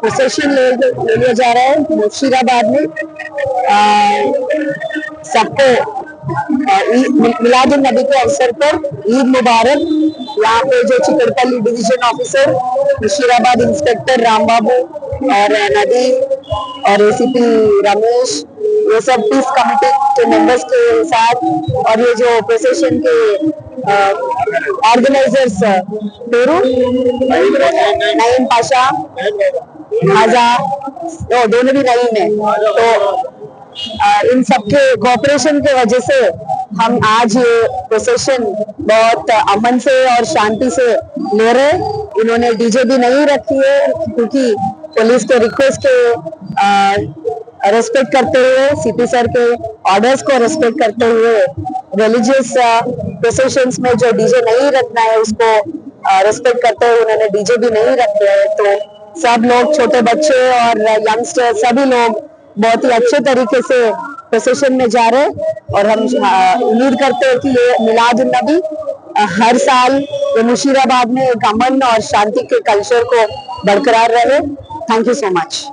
Procession ले लिया जा रहा है मुर्शिदाबाद में। सबको मिलादुन नबी के अवसर पर ईद मुबारक। यहाँ पे जो Chikkadpally division officer, Murshidabad inspector Ram Babu और नदीम और एसीपी रमेश, ये सब पीस कमेटी के मेंबर्स के साथ, और ये जो प्रोसेशन के ऑर्गेनाइजर्स पेरू नईम पाशा, खाजा, दोनों भी नईम है, तो इन सबके कोऑपरेशन के वजह से हम आज ये प्रोसेशन बहुत अमन से और शांति से ले रहे हैं। इन्होंने डीजे भी नहीं रखी है क्योंकि पुलिस के रिक्वेस्ट के रेस्पेक्ट करते हुए, सीपी सर के ऑर्डर्स को रेस्पेक्ट करते हुए, रिलीजियस प्रोसेशंस में जो डीजे नहीं रखना है उसको रेस्पेक्ट करते हुए उन्होंने डीजे भी नहीं रखे है। तो सब लोग, छोटे बच्चे और यंगस्टर, सभी लोग बहुत ही अच्छे तरीके से प्रोसेशन में जा रहे हैं और हम उम्मीद करते हैं कि ये मिलादुन नबी हर साल ये मुर्शिदाबाद में एक अमन और शांति के कल्चर को बरकरार रहे। Thank you so much.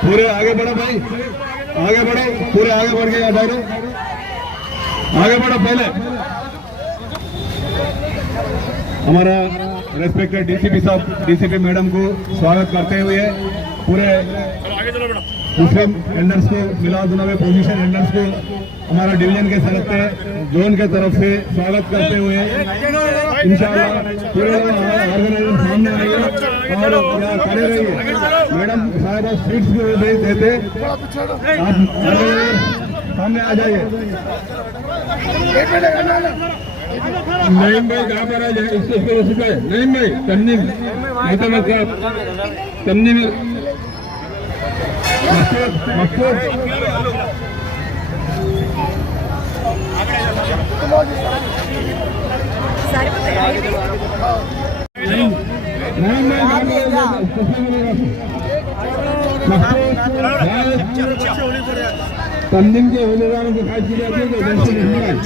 पूरे आगे बढ़ो भाई, आगे बढ़ो, पूरे आगे बढ़ गए, आगे बढ़ो। पहले हमारा रेस्पेक्टेड डीसीपी साहब, डीसीपी मैडम को स्वागत करते हुए पूरे मुस्लिम एल्डर्स को, मिलादुन नबी पोजीशन एल्डर्स को हमारा डिवीजन के तरफ से, जोन के तरफ से स्वागत करते हुए इंशाअल्लाह पूरे ऑर्गेनाइजर सामने आएंगे और यहाँ खड़े रहिए। मैडम साहब स्वीट्स भी देते, आप सामने आ जाइए। नईम भाई कहाँ पर आ जाए, इसको सिखाए। नईम भाई, तन्नीम तन्नीम मकसूद तंदीम के होनेदारों को खाई की जाती है तो जैसे नहीं है तो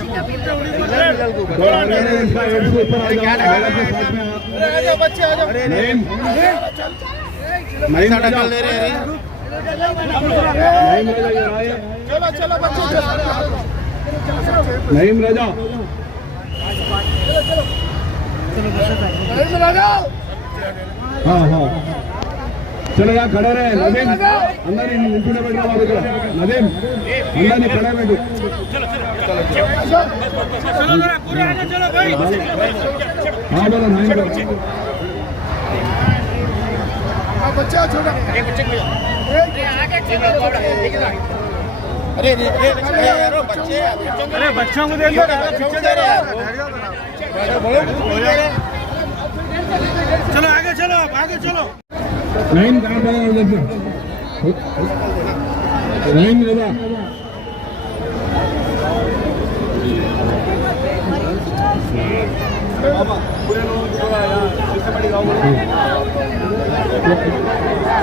नईम रजा हाँ हाँ चलो यहाँ खड़े रहे। नदीम अंदर ही निंचुने बैठ रहा है, नदीम अंदर नहीं खड़े बैठो। हाँ बोलो नईम बच्चा छोटा अरे बच्चों को देखो, चलो आगे चलो, आगे चलो। नईम कहाँ पर है उधर से? नईम रजा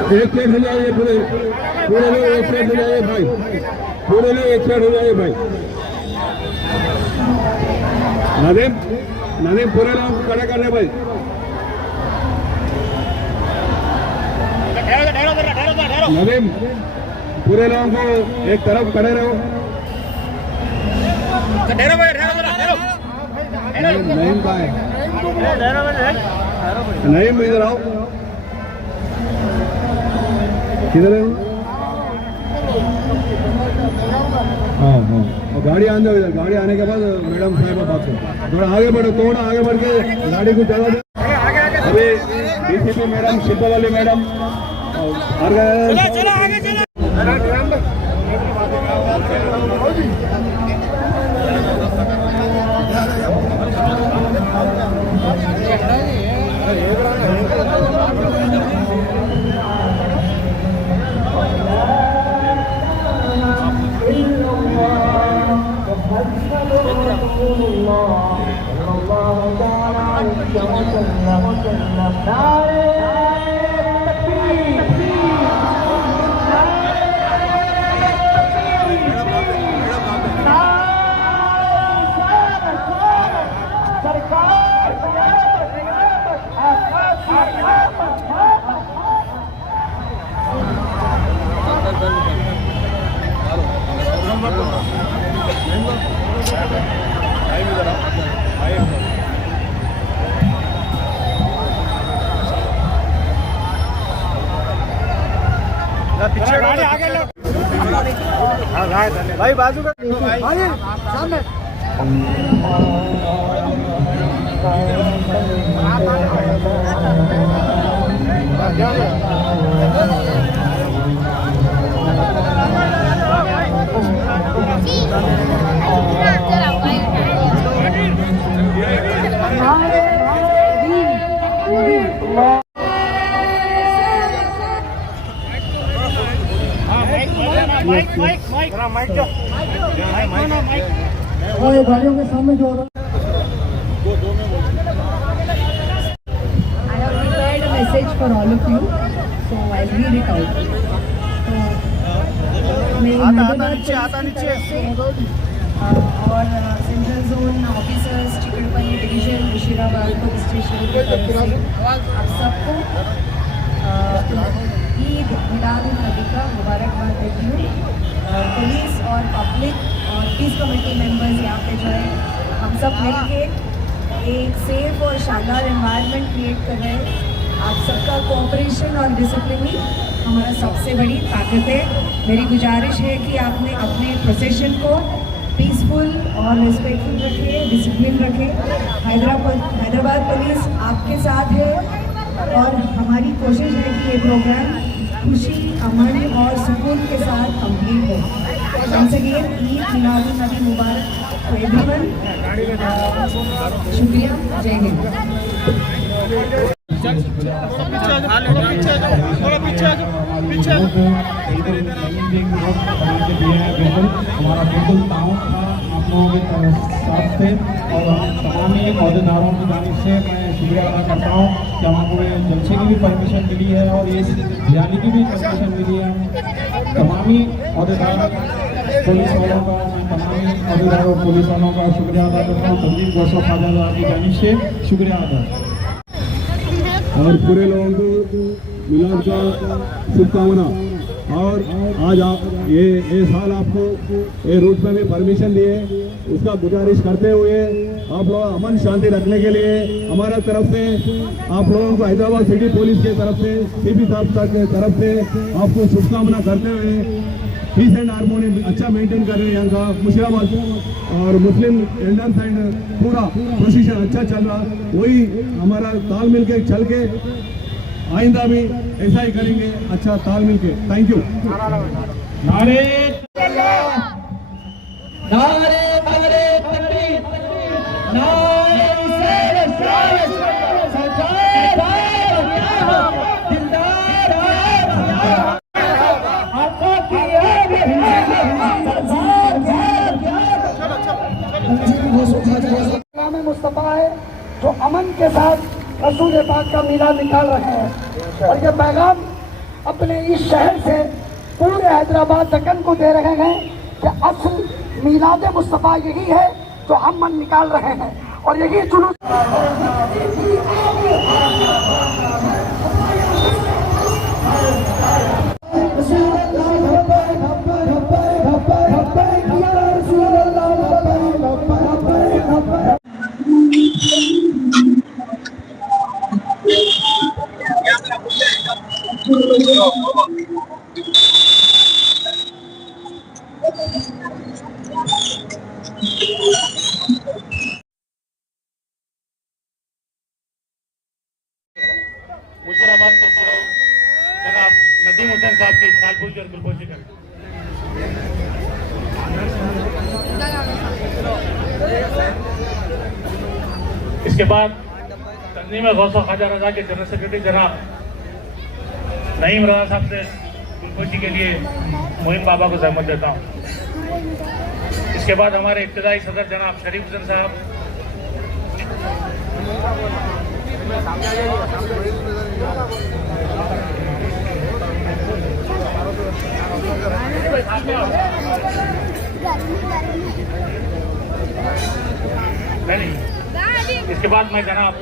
एक साइड हो जाइए, पूरे पूरे लोग एक साइड हो जाइए भाई, पूरे लोग एक साइड हो जाइए भाई। नदीम नदीम पूरे लोग खड़े कर रहे भाई। नदीम पूरे लोगों को एक तरफ खड़े रहो। नईम का है, नईम इधर आओ, किधर है? हाँ हाँ, और गाड़ी आने दो इधर, गाड़ी आने के बाद मैडम साहब बात करो। थोड़ा आगे बढ़ो, थोड़ा आगे बढ़ के गाड़ी को चला दो। अभी डीसीपी मैडम, शिल्पा वाली मैडम चलो आगे चलो। नारे भाई बाजू का सामने गाड़ियों के सामने जो I have prepared a message for all of you, so I'll read it out. मैं हैदराबाद और central zone officers Chikkadpally division Musheerabad police station की तरफ से आप सबको ईद मिलाद-उन-नबी का मुबारकबाद देती हूँ। पुलिस और पब्लिक और पीस कमेटी मेंबर्स यहाँ पे जो है हम सब मिलके एक सेफ और शानदार एनवायरनमेंट क्रिएट कर रहे हैं। आप सबका कोऑपरेशन और डिसिप्लिन ही हमारा सबसे बड़ी ताकत है। मेरी गुजारिश है कि आपने अपने प्रोसेशन को पीसफुल और रिस्पेक्टफुल रखें, डिसिप्लिन रखें। हैदराबाद पुलिस आपके साथ है और हमारी कोशिश है कि ये प्रोग्राम खुशी, अमन और सुकून के साथ कंप्लीट हो। once again Eid Milad un Nabi Mubarak to everyone। शुक्रिया, जय हिंद। हमारा बिल्कुल टाउन था आप लोगों के साथ थे और तमाम अहदेदारों की जानिब से मैं शुक्रिया अदा करता हूँ कि हमको जलसे की भी परमिशन मिली है और ये जाने की भी परमिशन मिली है। तमामी अहदेदार पुलिस वालों का मैं तमामी अहदेदारों पुलिस वालों का शुक्रिया अदा करता हूँ। तंजीम गौसफ खाजा की जानिब से शुक्रिया अदा और पूरे लोगों को मिलाद का शुभकामना। और आज आप ये साल आपको ये रूट में भी परमिशन दिए, उसका गुजारिश करते हुए आप लोग अमन शांति रखने के लिए हमारा तरफ से आप लोगों को हैदराबाद सिटी पुलिस के तरफ से सीपी साहब की तरफ से आपको शुभकामना करते हुए पीस एंड हार्मोनी अच्छा मेंटेन कर रहे हैं यहाँ का मुशीराबाद और मुस्लिम एल्डर्स एंड पूरा प्रोसीजन अच्छा चल रहा। वही हमारा तालमेल के चल के आइंदा भी ऐसा ही करेंगे, अच्छा तालमेल के। Thank you. नारे नारे नारे तकबीर नारे मुस्तफा है जो अमन के साथ रसूल पाक का मीलाद निकाल रहे हैं और ये पैगाम अपने इस शहर से पूरे हैदराबाद दक्कन को दे रहे हैं कि असल मीलाद मुस्तफा यही है जो हम मन निकाल रहे हैं और यही जुलूस मुशीराबाद को जनाब नदीम हुसैन साहब की सालपूर्जी और गुलपोशी करें। इसके बाद तंजीम गौसफ खाजा रजा के जनरल सेक्रेटरी जनाब नईम रजा साहब से गुलपोशी के लिए मोहिम बाबा को जहमत देता हूँ। इसके बाद हमारे इब्तदाई सदर जनाब शरीफ हुसैन साहब, इसके बाद मैं जनाब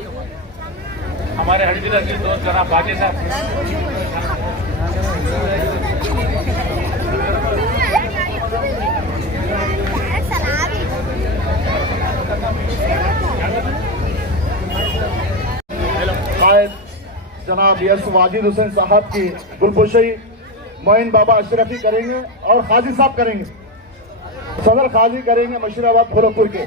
हमारे हरदिल अजीज दोस्त जनाब बाजी साहब कायद जनाब यस वाजिद हुसैन साहब की गुलपोशी मोइन बाबा अशरफी करेंगे और खाजी साहब करेंगे, सदर खाजी करेंगे मशीराबाद फूलपुर के।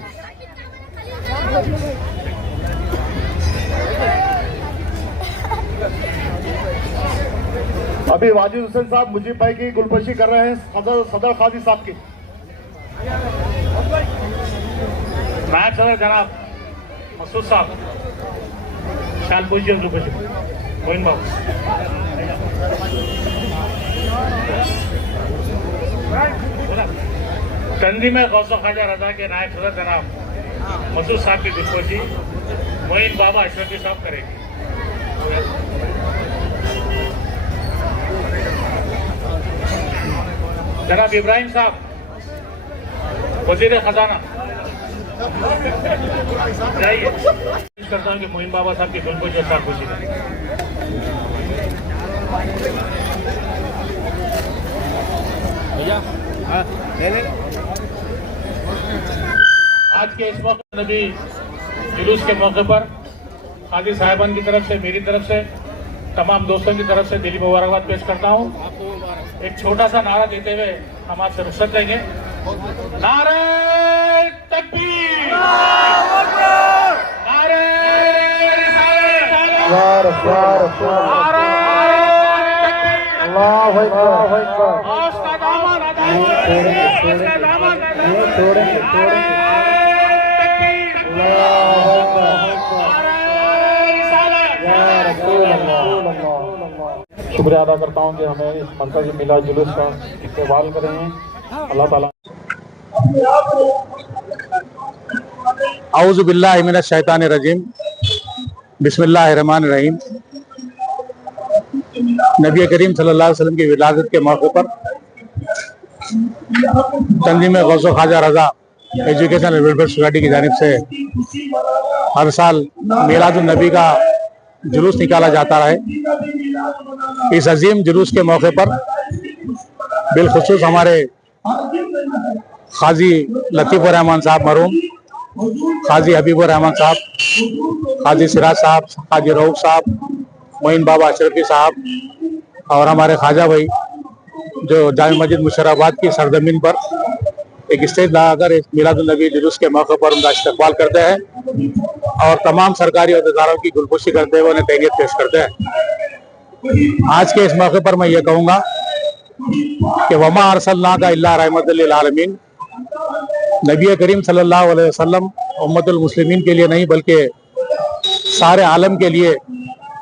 अभी वाजिद हुसैन साहब मुजीब भाई की गुलपशी कर रहे हैं सदर खाजी साहब की। नायब सदर जनाब मसूद साहब शाल पूछिए गुलपशी मोइन बाबू। तंजीम गौसो ख्वाजा रजा के नायब सदर जनाब मसूद साहब की गुलपशी मोइन बाबा अशरफी साहब करेंगे। जनाब इब्राहिम साहब वजीर खजाना जाइए। करता हूँ कि मोइन बाबा साहब की गुलपशी और साहब खुशी आज के इस मौके नबी जुलूस के मौके पर हाजी साहिबान की तरफ से, मेरी तरफ से, तमाम दोस्तों की तरफ से दिली मुबारकबाद पेश करता हूँ। एक छोटा सा नारा देते हुए हम आपसे रुखसत देंगे। नारे तकबीर, नारे शुक्रिया अदा करता हूँ कि हमें इस मरकज़ी मिलाद जुलूस का इस्तेमाल करें। अल्लाह ताला। औज़ु बिल्लाहि मिनश शैतानिर रजीम, बिस्मिल्लाहिर रहमानिर रहीम। नबी करीम सल्लल्लाहु अलैहि वसल्लम की विलादत के मौके पर तंजीम गौसो ख्वाजा रजा एजुकेशन वेलफेयर सोसाइटी की जानिब से हर साल मिलादुन नबी का जुलूस निकाला जाता है। इस अजीम जुलूस के मौके पर बिलखुसूस हमारे खाजी लतीफ़ुर रहमान साहब मरहूम, खाजी हबीबुर रहमान साहब, खाजी सिराज साहब, खाजी रऊफ साहब, मोइन बाबा अशरफी साहब और हमारे ख्वाजा भाई जो जामे मस्जिद मुशर्रफाबाद की सरजमीन पर एक स्टेज लगाकर इस मिलादुन नबी जुलूस के मौके पर उनका इस्तकबाल करते हैं और तमाम सरकारी अहदेदारों की गुलपुशी करते हुए उन्हें तहनीत पेश करते हैं। आज के इस मौके पर मैं ये कहूँगा कि वमा अरसलनाका इल्ला रहमतल लिल आलमीन, नबी करीम सल्लल्लाहु अलैहि वसल्लम उम्मतुल मुस्लिमीन के लिए नहीं बल्कि सारे आलम के लिए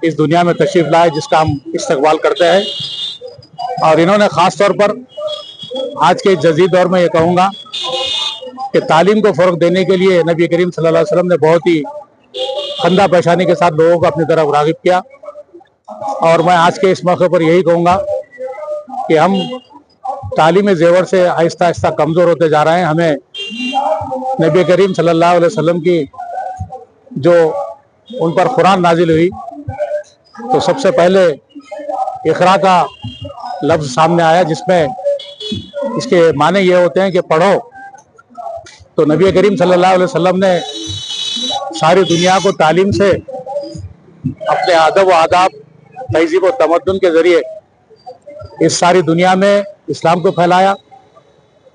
इस दुनिया में तशरीफ लाए, जिसका हम इस्तकबाल करते हैं। और इन्होंने ख़ास तौर पर आज के जदीद दौर में ये कहूँगा कि तालीम को फ़रोग़ देने के लिए नबी करीम सल्लल्लाहु अलैहि वसल्लम ने बहुत ही खंदा पेशानी के साथ लोगों को अपनी तरफ राग़िब किया। और मैं आज के इस मौके पर यही कहूँगा कि हम तालीम ज़ेवर से आहिस्ता आहिस्ता कमज़ोर होते जा रहे हैं। हमें नबी करीम सल्लल्लाहु अलैहि वसल्लम की जो उन पर कुरान नाजिल हुई तो सबसे पहले इक़रा का लफ्ज़ सामने आया, जिसमें इसके माने ये होते हैं कि पढ़ो। तो नबी करीम सल्लल्लाहु अलैहि वसल्लम ने सारी दुनिया को तालीम से अपने अदब व आदाब, तहज़ीब व तमद्दुन के ज़रिए इस सारी दुनिया में इस्लाम को फैलाया।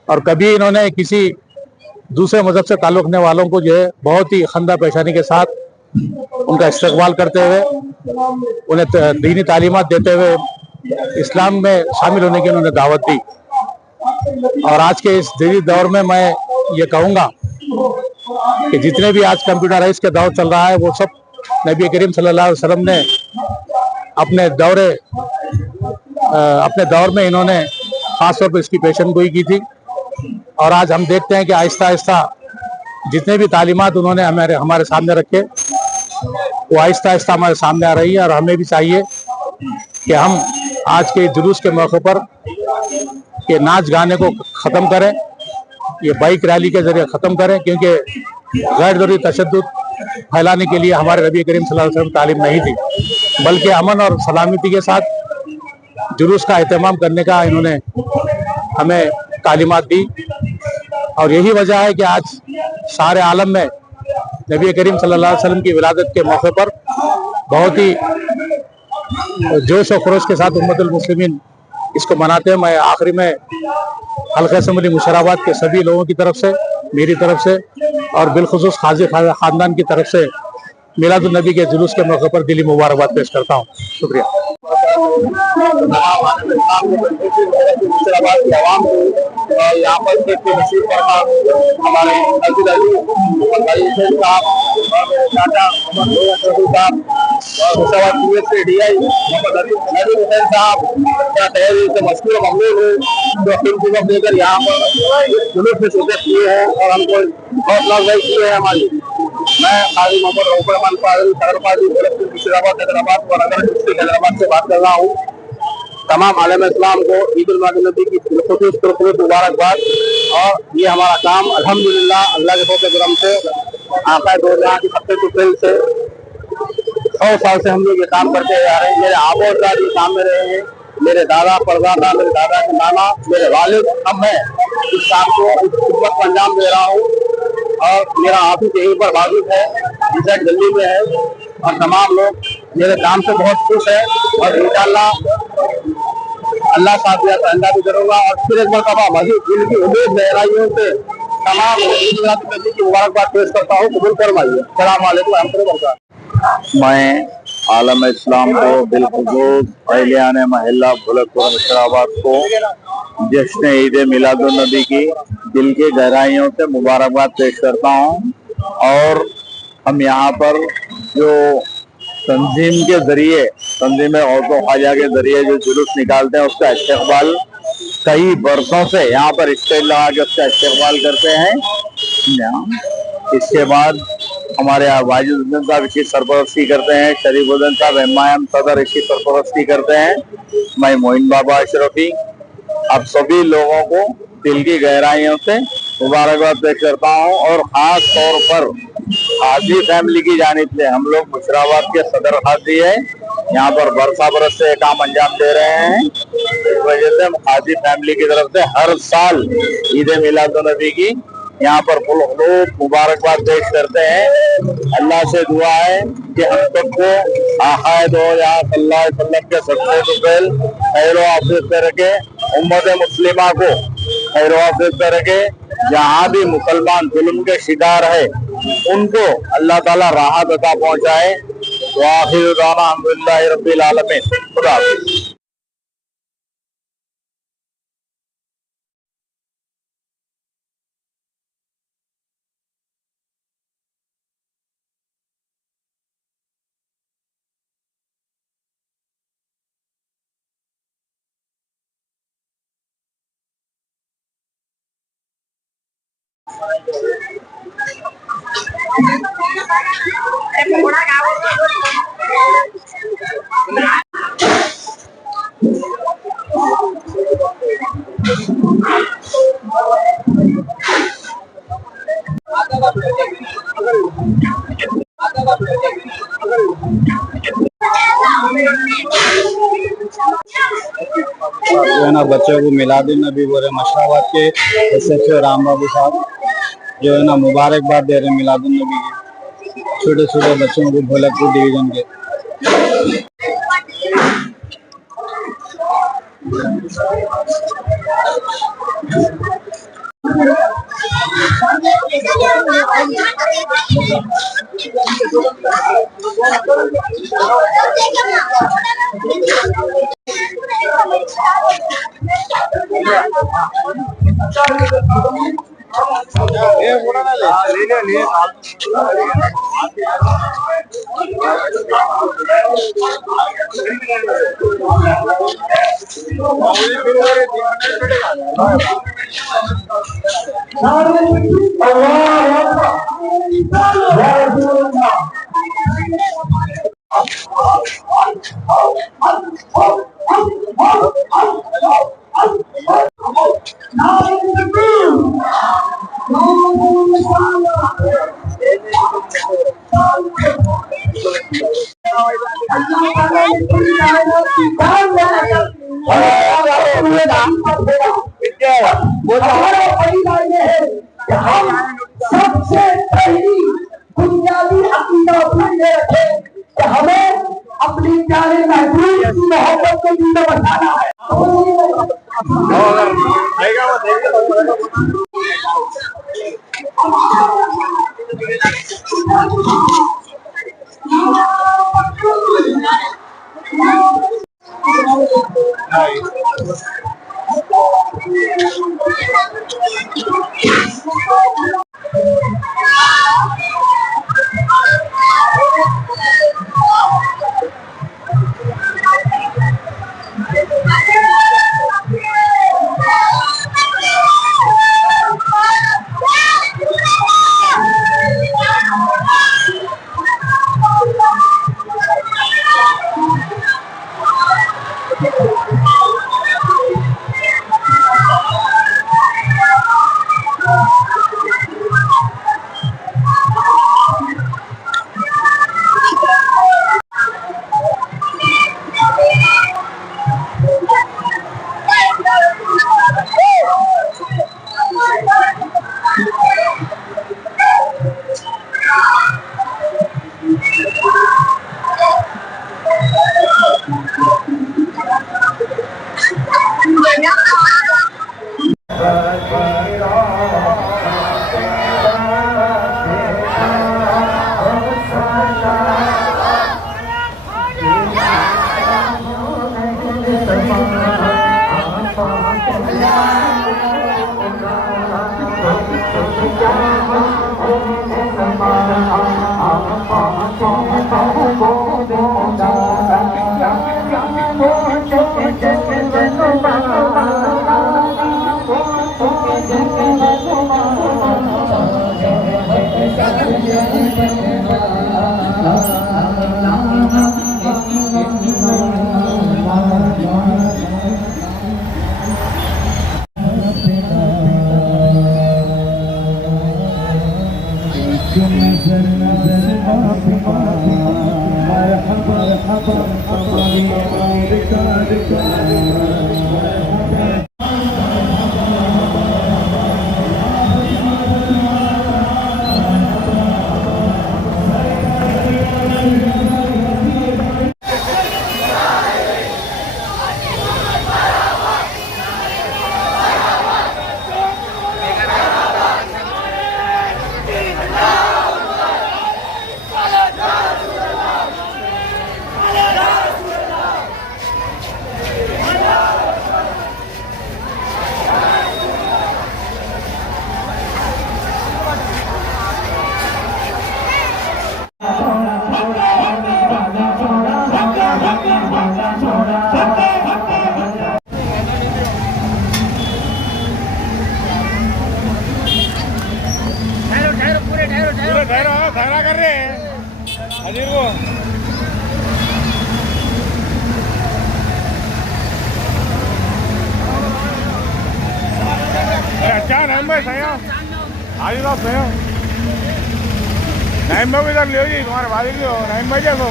और कभी इन्होंने किसी दूसरे मज़हब से ताल्लुक़ रखने वालों को जो है बहुत ही खंदा पेशानी के साथ उनका इस्तकबाल करते हुए उन्हें दीनी तालीमात देते हुए इस्लाम में शामिल होने की उन्होंने दावत दी। और आज के इस जदीद दौर में मैं ये कहूँगा कि जितने भी आज कंप्यूटराइज के दौर चल रहा है वो सब नबी करीम सल्लल्लाहु अलैहि वसल्लम ने अपने दौर में इन्होंने ख़ास तौर पर इसकी पेशनगोई की थी। और आज हम देखते हैं कि आहिस्ता आहिस्ता जितने भी तालीमात उन्होंने हमारे सामने रखे वो आहिस्ता आहिस्ता हमारे सामने आ रही है। और हमें भी चाहिए कि हम आज के जुलूस के मौके पर ये नाच गाने को ख़त्म करें, ये बाइक रैली के ज़रिए ख़त्म करें, क्योंकि गैर ज़रूरी तशद्दुद फैलाने के लिए हमारे नबी करीम सल्लल्लाहु अलैहि वसल्लम तालीम नहीं दी, बल्कि अमन और सलामती के साथ जुलूस का एहतमाम करने का इन्होंने हमें तालीमात दी। और यही वजह है कि आज सारे आलम में नबी करीम सल्लल्लाहु अलैहि वसल्लम की विलादत के मौके पर बहुत ही जोश और खरोश के साथ उम्मतुल मुस्लिमीन इसको मनाते हैं। मैं आखिरी में हल्का असम्बली मुशराबाद के सभी लोगों की तरफ से, मेरी तरफ से और बिलखुसूस खाजी खानदान की तरफ से मिलादुन नबी के जुलूस के मौके पर दिली मुबारकबाद पेश करता हूँ। शुक्रिया। और यहाँ पर नसीब करना हमारे मशहूर ममलूक देकर यहाँ पर जुलूस में शिरकत किए हैं और हमको बहुत लाभदायक किए हैं हमारी। मैं काजी मोहम्मद रऊफरमान मुशीराबाद हैदराबाद और नगर डिस्ट्रिक्ट हैदराबाद से बात कर रहा हूँ। तमाम आलम इस्लाम को ईद उल नबी की खुसूस मुबारकबाद। और ये हमारा काम अल्हम्दुलिल्लाह अल्लाह के फज़ल करम से आका दो जहां की सबसे तुफिल से 100 साल से हम लोग ये काम करते आ रहे हैं। मेरे आबोदाद ये काम में रहे हैं, मेरे दादा परदादा, मेरे दादा के नाना, मेरे वालिद, अब मैं इस काम को खिदमत को अंजाम दे रहा हूँ। और मेरा ऑफिस यहीं पर वाजिब है, रिजल्ट दिल्ली में है और तमाम लोग मेरे काम से बहुत खुश है। और इंशाअल्लाह अल्लाह साथिया का अंदा भी करूंगा। और फिर एक मरतबा मजीद दिल की उम्मीद गहराइयों से तमाम नबी की मुबारकबाद पेश करता हूँ। कबूल फरमाइए। अस्सलाम वालेकुम रहमतुल्लाहि व बरकातहू। मैं आलम इस्लाम को बिलखुसूस अहलियान महल्ला भुलकपुर मुशराबाद को जश्न ईद मिलादुन नबी की दिल के गहराइयों से मुबारकबाद पेश करता हूँ। और हम यहाँ पर जो तंजीम के जरिए, तंजीम औरतों ख्वाजा के जरिए जो जुलूस निकालते हैं उसका इस्तेकबाल कई बरसों से यहाँ पर स्टेज लगा के उसका इस्तेकबाल करते हैं। इसके बाद हमारे वाजिदुद्दीन साहब इसकी सरपरस्ती करते हैं, शरीफुद्दीन साहब एम सदर इसकी सरपरस्ती करते हैं, मैं मोइन बाबा अशरफी। अब सभी लोगों को दिल की गहराइयों से मुबारकबाद पेश करता हूँ। और खास तौर पर हाजी फैमिली की जानिब से, हम लोग मुशराबाद के सदर हाजी है, यहाँ पर बरसा बरस से काम अंजाम दे रहे हैं। इस वजह से हम हाजी फैमिली की तरफ से हर साल ईद मिलादुन नबी की यहाँ पर खुलूस मुबारकबाद पेश करते हैं। अल्लाह से दुआ है कि हम सबको आक़ाए दो जहां सल्लल्लाहु अलैहि वसल्लम के सदक़े तो पहल खैर आफियत में रखे, उम्मत मुस्लिमा को खैर आफियत में रखे। जहाँ भी मुसलमान जुल्म के शिकार है उनको अल्लाह ताला राहत अता पहुँचाए। व आखिर दाना अल्हम्दुलिल्लाहि रब्बिल आलमीन। खुदा हाफ़िज़। जो है ना बच्चों को मिलादुन नबी बोल रहे मशराबाद के SHO राम बाबू साहब जो है ना मुबारकबाद दे रहे हैं मिलादुन नबी की छोटे छोटे बच्चों को भोलकपुर डिवीजन के। सबसे पहली बुनियादी अकीदा ये रखे कि हमें अपनी प्यारे महबूब की मोहब्बत को जिंदा बचाना है। ठहरा कर रहे हैं अजीर को अच्छा नाइम भाई सही हो आज तो सही हो नाइम भाई इधर ले जी तुम्हारे भाई ले नाइम भाई जैसो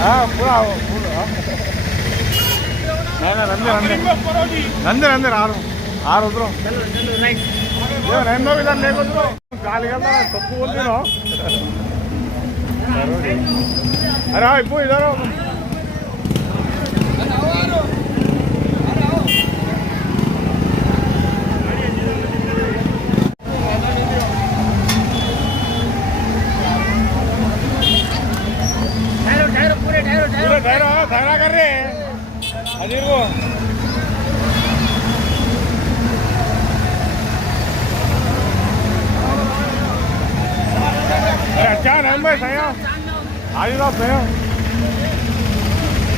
हाँ पूरा हो पूरा अंदर अंदर आ रहा हूँ उधरो नाइम भाई इधर ले उधरो गाली करता है सबको बोल दे रहा अरे हाँ इप्पू इधर हो ठहरा कर रहे हैं अजीर को अच्छा नाइम भाई सही हो आज तो सही हो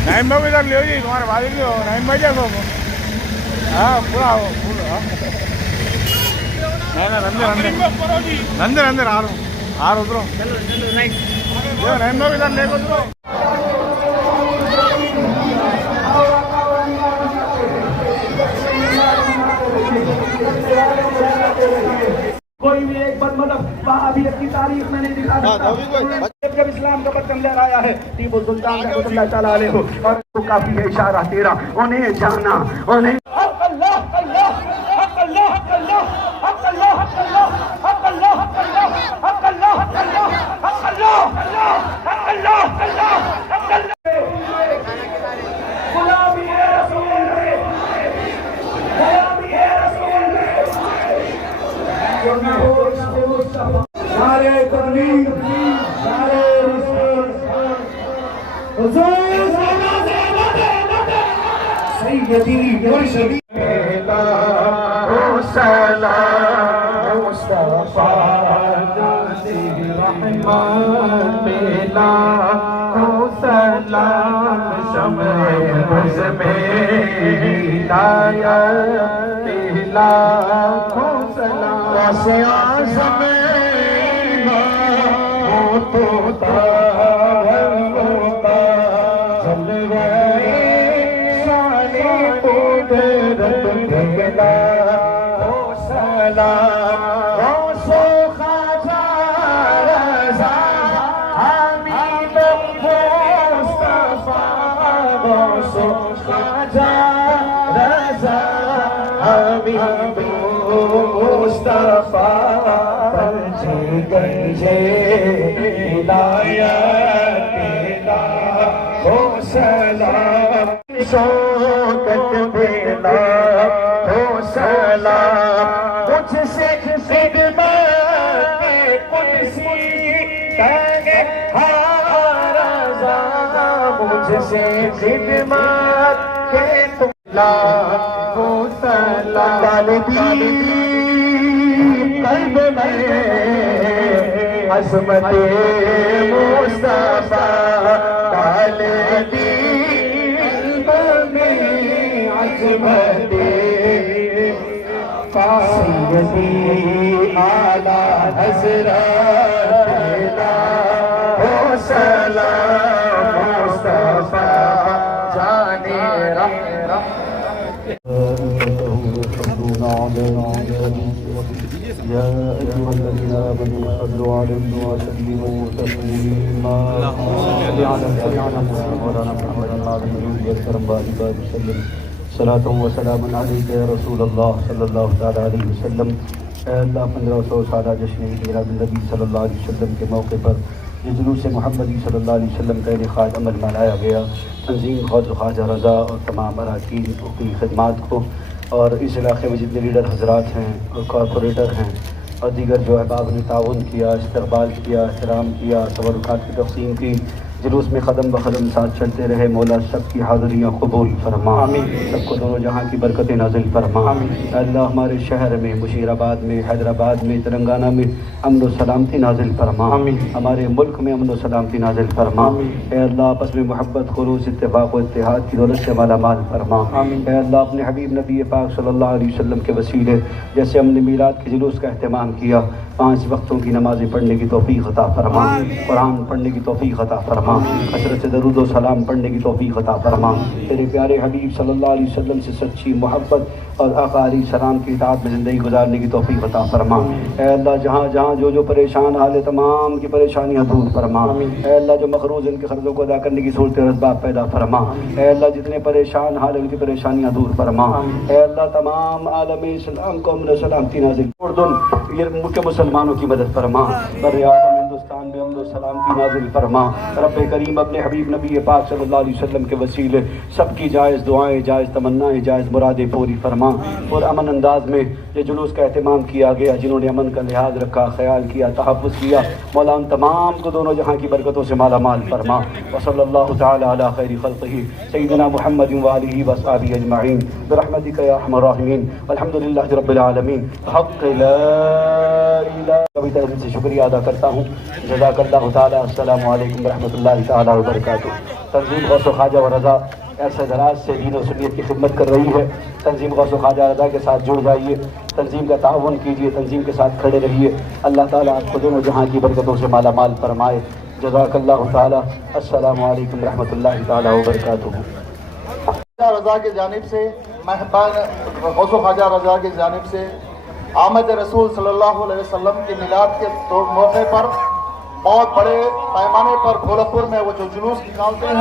नाइम भाई इधर ले जी तुम्हारे भाई ले नाइम भाई जैसो हाँ पूरा हो पूरा अंदर अंदर आ रहा हूँ उधरो नाइम भाई इधर ले उधरो कोई भी एक बदमतलब अभी अपनी तारीख में नहीं दिखा सकता। जब इस्लाम का परचम लहराया है टीपू सुल्तान हो और तो काफी है इशारा तेरा उन्हें जाना उन्हें सारे तकलीफ सारे सैयदी और शबी सलाम मुस्तफा रहमान बेला सलाम शम्ए मुझ में हिदायत बेला सलाम आज़म होता मुस्तफा परजी गंजे हिदायत देना हो सलाम शौकत देना हो सलाम मुझसे खिदमत कुदसी कहे हारज़ा मुझसे खिदमत के तुला हो सलाम कल्ब में अज़मते मुस्तफा डाल दी में अज़मते सैयदी आला हज़रत हो सलाम मुस्तफा जाने या अय्युहल्लज़ीना आमनू सल्लु अलैहि व सल्लिमू तस्लीमा सलातु व सलामुन अलैका या रसूलल्लाह सल्लल्लाहु तआला अलैहि वसल्लम। अल्लाह 1500 साला जश्न मिलादुन्नबी सल्लल्लाहु अलैहि वसल्लम के मौके पर ये जुलूस मोहम्मदी सल्लल्लाहु अलैहि वसल्लम का इनेकाद अमल मनाया गया। तंजीम ख्वाजा रज़ा और तमाम अरकान की खिदमात को और इस इलाके में जितने लीडर हजरात हैं और कॉरपोरेटर हैं और दीगर जो अहबाब ने ताउन किया, इस्तक़बाल किया, एहतराम किया, तबरुकात की तक़सीम की, जुलूस में कदम ब कदम साथ चलते रहे। मौला सबकी हाज़िरियाँ कबूल फरमा, सबको दोनों जहाँ की बरकतें नाज़िल फरमा। अल्लाह हमारे शहर में, मुशीराबाद में, हैदराबाद में, तेलंगाना में अमन व सलामती नाज़िल फरमा। हमारे मुल्क में अमन व सलामती नाज़िल फरमा। अल्लाह आपस में मोहब्बत, खुलूस, इत्तेफाक व इत्तेहाद की दौलत से मालामाल फरमा। अल्लाह अपने हबीब नबी पाक सल्लल्लाहु अलैहि वसल्लम के वसीले जैसे हमने मीलाद के जुलूस का अहतमाम किया, 5 वक्तों की नमाज़ें पढ़ने की तौफ़ीक़ अता फरमा, कुरान पढ़ने की तौफ़ीक़ अता फरमा, कसरत से दरूद व सलाम पढ़ने की तौफ़ीक़ अता फरमा। तेरे प्यारे हबीब सल्लल्लाहु अलैहि वसल्लम से सच्ची मोहब्बत और आका अलैहि सलाम की इताअत में ज़िंदगी गुजारने की तौफ़ीक़ अता फरमा। ऐ अल्लाह जहाँ जहाँ जो जो परेशान हाल है तमाम की परेशानियाँ दूर फरमा। ऐ अल्लाह जो मखरूज़ इनके क़र्ज़ों को अदा करने की सूरत असबाब पैदा फरमा। ऐ अल्लाह जितने परेशान हाल है उनकी परेशानियाँ दूर फरमा। ऐ अल्लाह तमाम आलम इस्लाम को अमन व सलामती नाज़िल उर्दुन ये मुल्क मुसलमानों की मदद फरमा। बर्र-ए-आज़म हिंदुस्तान में अमन व सलामती नाज़िल फरमा। रब्बे करीम अपने हबीब नबी पाक सल्लल्लाहु अलैहि वसल्लम के वसीले सबकी जायज़ दुआएं, जायज़ तमन्नाएं, जायज़ मुरादें पूरी फरमा। और अमन अंदाज में ये जुलूस का एहतमाम किया गया, जिन्होंने अमन का लिहाज रखा, ख्याल किया, तहफ़्फ़ुज़ किया, मौला उन तमाम को दोनों जहाँ की बरकतों से माला माल फरमा। व सल्लल्लाहु तआला अला खैरि खल्क़िही सय्यिदिना मुहम्मद व आलिहि व अस्हाबिही अजमईन बिरहमतिका या अरहमर राहिमीन वल्हम्दुलिल्लाहि रब्बिल आलमीन। हक़्क़ ला इलाहा कभी तरह से शुक्रिया अदा करता हूँ। जज़ाकल्लाहु तआला। अस्सलामु अलैकुम व रहमतुल्लाहि तआला व बरकातुहू। तंज़ीम गौस व ख्वाजा व रज़ा ऐसे दराज से दीन और सुन्नियत की खिदमत कर रही है। तंज़ीम गौस व ख्वाजा रज़ा के साथ जुड़ जाइए, तंज़ीम का ताउन कीजिए, तंज़ीम के साथ खड़े रहिए। अल्लाह ताला आपको दोनों जहाँ की बरकतों से माला माल फरमाए। जज़ाकल्लाहु ताला। अस्सलामु अलैकुम रहमतुल्लाहि ताला व बरकातुहू। रज़ा की जानिब से, मेहमान गौस व ख्वाजा रज़ा की जानिब से आमद रसूल सल्लल्लाहु अलैहि वसल्लम के मिलाद के मौके पर बहुत बड़े पैमाने पर भोलकपुर में वो जो जुलूस निकालते हैं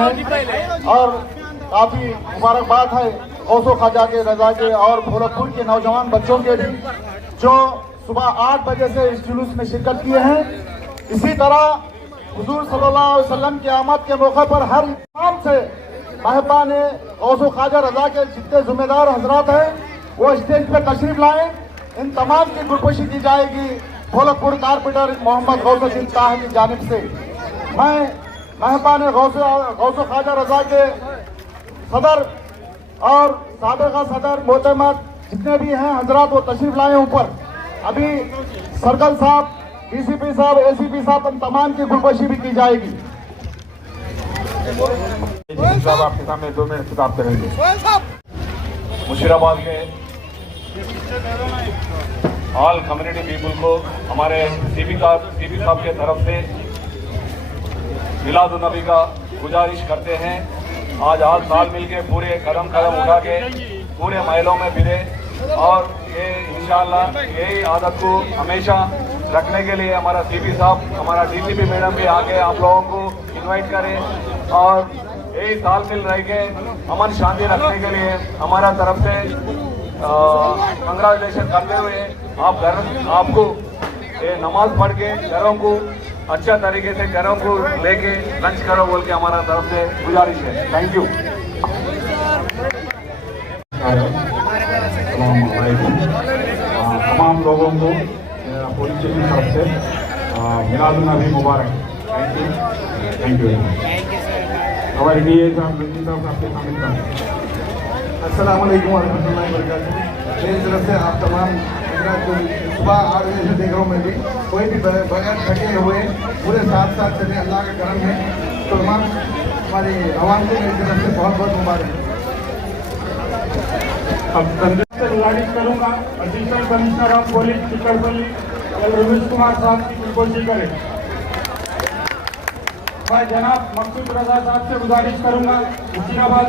और काफ़ी मुबारकबाद है गौस व ख्वाजा के रज़ा के और भोलकपुर के नौजवान बच्चों के भी जो सुबह 8 बजे से इस जुलूस में शिरकत किए हैं। इसी तरह हुजूर सल्लल्लाहु अलैहि वसल्लम की आमद के मौके पर हर इमाम से मेहमान गौस व ख्वाजा रज़ा के जितने जिम्मेदार हजरात हैं वो स्टेज पर तशरीफ लाएं। इन तमाम की गुरबशी की जाएगी भोलकपुर कारपेंटर मोहम्मद गौसुद्दीन ताह की जानिब से। मैं मेहमान गौस व ख्वाजा रज़ा के सदर और साबिका सदर मोहतमद जितने भी हैं हजरात वो तशरीफ लाए ऊपर। अभी सर्कल साहब, डीसीपी साहब, एसीपी साहब, हम तमाम की गुलबशी भी की जाएगी। साहब आपके सामने 2 मिनट खिताब करेंगे। मुशीराबाद के ऑल कम्युनिटी पीपल को हमारे सीपी साहब के तरफ से मिलाद नबी का गुजारिश करते हैं। आज हाल साल मिलके पूरे कदम उठा के पूरे महलों में फिरे और ये इंशाअल्लाह यही आदत को हमेशा रखने के लिए हमारा सीपी साहब, हमारा डीसीपी मैडम भी आके आप लोगों को इनवाइट करें और यही साल मिल रह के अमन शांति रखने के लिए हमारा तरफ से कंग्रेचुलेशन करते हुए आपको ये नमाज पढ़ के घरों को अच्छा तरीके से घरों को लेके लंच करो बोल के हमारा तरफ से गुजारिश है। Thank you. तमाम लोगों को पुलिस की तरफ से मिलाद नबी मुबारक। Thank you. हमारे डीए साहब, रंजीत साहब आपके शामिल करें। अस्सलाम वालेकुम वरहमतुल्लाहि वबरकातुहू। मेरी तरफ से आप तमाम को सुबह 8 बजे से देख रहा हूँ मैं भी, कोई भी बगैर थके हुए पूरे साथ चले, अल्लाह का करम है। तो तमाम हमारी आवाम को मेरी तरफ से बहुत बहुत मुबारक। अब संदेश से गुजारिश करूँगा assistant commissioner of police Chikkadpally Ramesh Kumar साहब की गुलकोशी करें। मैं जनाब मकसूद रजा साहब से गुजारिश करूँगा मुशीराबाद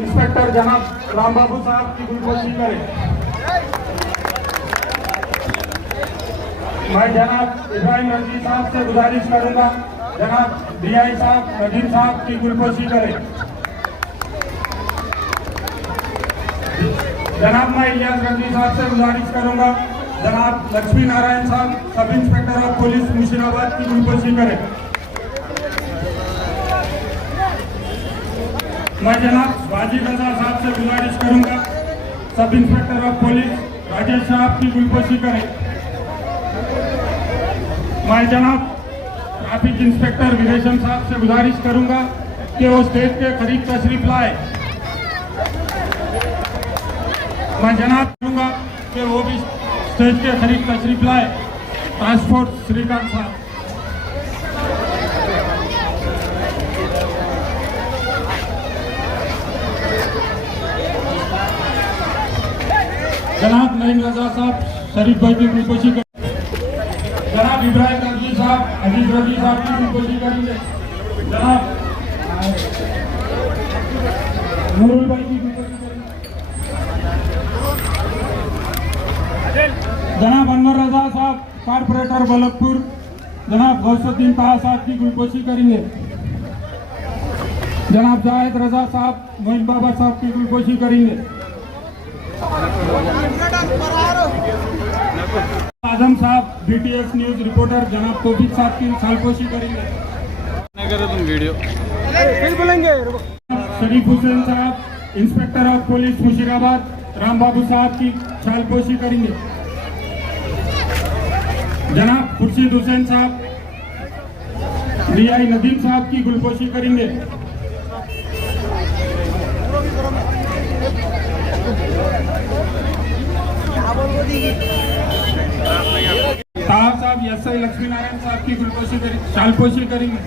इंस्पेक्टर जनाब राम बाबू साहब की गुलकोशी करें। मैं जनाब इब्राहिम रंजीत साहब से गुजारिश करूँगा जनाब डीआई साहब नदीम साहब की गुलकोशी करें। जनाब मैं इलियास रंजीत साहब से गुजारिश करूँगा जनाब लक्ष्मी नारायण साहब sub inspector of police Musheerabad की गुलकोशी करें। मैं जनाब बाजी रजा साहब से गुजारिश करूंगा sub inspector of police Rajesh साहब की गुलकोशी करें। मैं जनाब ट्रैफिक इंस्पेक्टर विरेशम साहब से गुजारिश करूंगा कि वो स्टेज के करीब तशरीफ लाए। मैं जनाब करूंगा कि वो भी स्टेज के करीब तशरीफ लाए ट्रांसपोर्ट श्रीकांत साहब। जनाब नईम रजा साहब शरीफ भाई की गुलकोशी करेंगे। जनाब इब्राहिम रजी साहब अजीज रजी साहब की गुलकोशी करेंगे। जनाब नूरुल भाई की गुलकोशी करेंगे। जनाब अनवर रजा साहब कारपोरेटर बलकपुर जनाब गौसुद्दीन ताहा साहब की गुलकोशी करेंगे। जनाब जाहिद रजा साहब मोइन बाबा साहब की गुलकोशी करेंगे। आजम साहब बीटीएस न्यूज रिपोर्टर जनाब तौफीक साहब की सालपोशी करेंगे। शरीफ हुसैन साहब inspector of police Musheerabad Ram Babu साहब की सालपोशी करेंगे। जनाब खुर्शीद हुसैन साहब डीआई नदीम साहब की गुलपोशी करेंगे। साहब एसआई लक्ष्मी नारायण साहब की गुलकोशी सालपोशी करेंगे।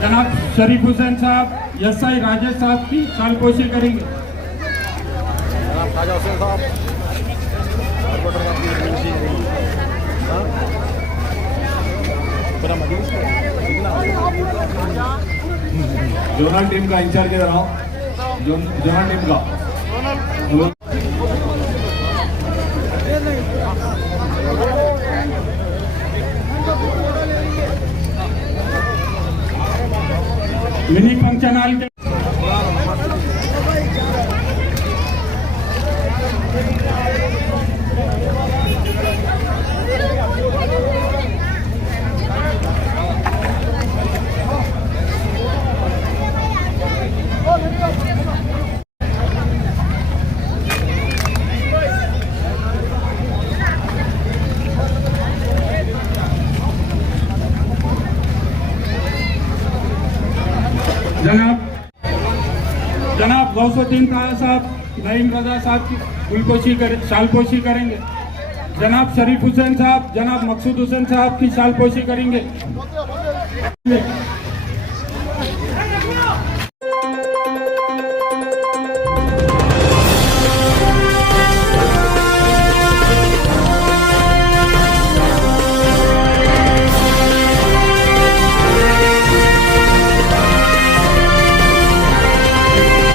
जनाब शरीफ हुसैन साहब एसआई राजेश साहब की सालपोशी करेंगे। जोनल टीम का इंचार्ज इधर आओ। जोनल टीम का मिनी फंक्शन हॉल के जनाब गौसुद्दीन खान साहब नईम रजा साहब की गुलपोशी शालपोशी करेंगे। जनाब शरीफ हुसैन साहब, जनाब मकसूद हुसैन साहब की शालपोशी करेंगे।